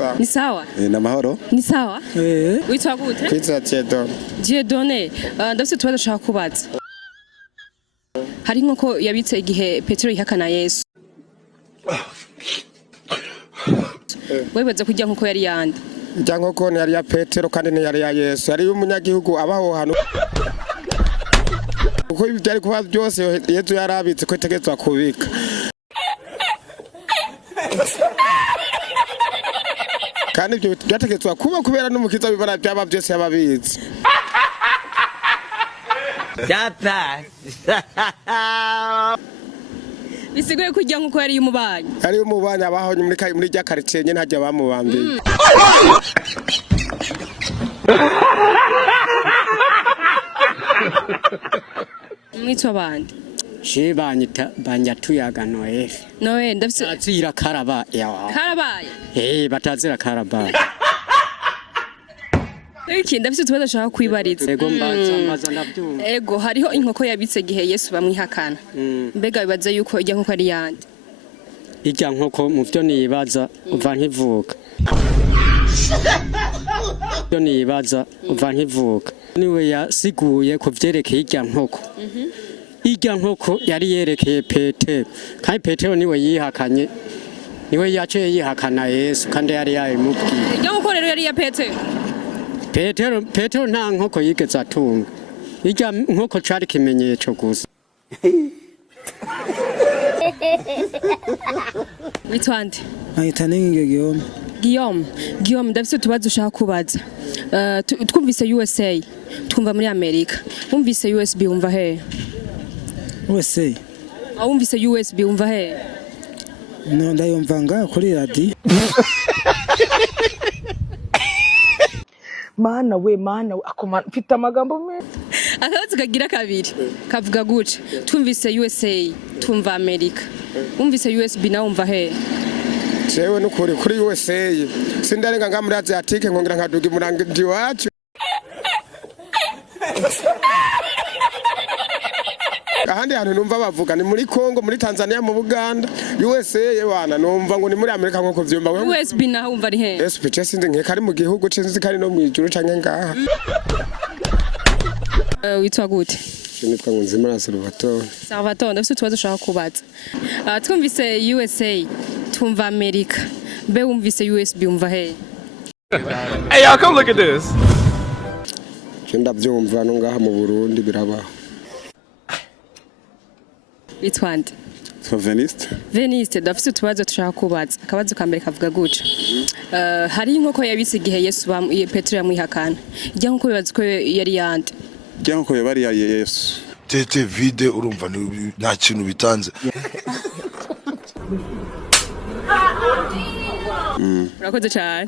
sawa. Ni sawa? Na mahoro. Ni sawa? Witwa gute? Kwitwa Diedone. Diedone, ndafite tubazo nshaka kubaza. Hari nkoko yabitse igihe Petero yihakana Yesu. Webaza kujya nkoko yari yandi. Irya nkoko ni yari ya Petero kandi ni yari ya Yesu. Yari umunyagihugu abaho hano. Uko byari kuba byose Yesu yarabitse ko itegetswe kubika. Kandi ibyo byategetswe kuba kubera n'umukiza bibara byaba byose yababitse. Yata. Bisigaye kujya nkoko yari umubanyi. Yari umubanyi abaho muri rya quartier nyene hajya bamubambiye. Mwitwa bandi. Je banyatuyaga Noel. Noel ndafite Azira karaba yawa. Karabaye. Batazira karaba. Iki ndafite tubazo nshaka kwibariza. Ego mbaza ndabyumva. Ego hariho inkoko yabitse gihe Yesu bamwihakana. Mbega bibaza yuko ijya nkoko ari yandi. Irya nkoko mu byo nibaza uva nkivuka. Byo nibaza uva nkivuka. Niwe yasiguye ku vyerekeye irya nkoko. Irya nkoko yari yerekeye Petero. Kandi Petero niwe yihakanye. Niwe yaciye yihakana Yesu kandi yari yayimubwiye. Irya nkoko rero yari ya Petero. Petero nta nkoko yigeze atunga. Irya nkoko cari kimenyetso gusa. Witwande. Ahita ninge Guillaume ndafite tubazo ushaka kubaza. Twumvise USA, twumva muri Amerika. Wumvise USB wumva he? USA. Wumvise USB wumva he? No ndayumva nga kuri radio. Mana we akoma mfite amagambo me. Akabazo kagira kabiri. Kavuga gute? Twumvise USA, twumva Amerika. Wumvise USB na wumva he? Jewe nukuri kuri USA. Sindarenga nga muri Asiatique ngongera nkaduga murangi wacu. Ahandi hantu numva bavuga ni muri Kongo, muri Tanzania, mu Buganda, USA yewana numva ngo ni muri Amerika nkoko vyumva wewe. USB na wumva ari he? USB sinzi nkeka ari mu gihugu cinzi kari no mw'ijuru canke ngaha. Witwa gute? Nitwa Nzimana Salvatore ndafite tubazo ushaka kubaza. Twumvise USA, twumva Amerika. Mbe wumvise USB wumva he? Hey y'all, come look at this. Cyenda byumva no ngaha mu Burundi birabaho. Witwande. Veniste ndafite tubazo tushaka kubaza. Akabazo kambere kavuga gute? Hari inkoko yabitse igihe Yesu Petero yamwihakana. Irya nkoko bibaza ko yari yandi. Irya nkoko yari ya Yesu. Tete vide urumva nta kintu bitanze. Urakoze cyane.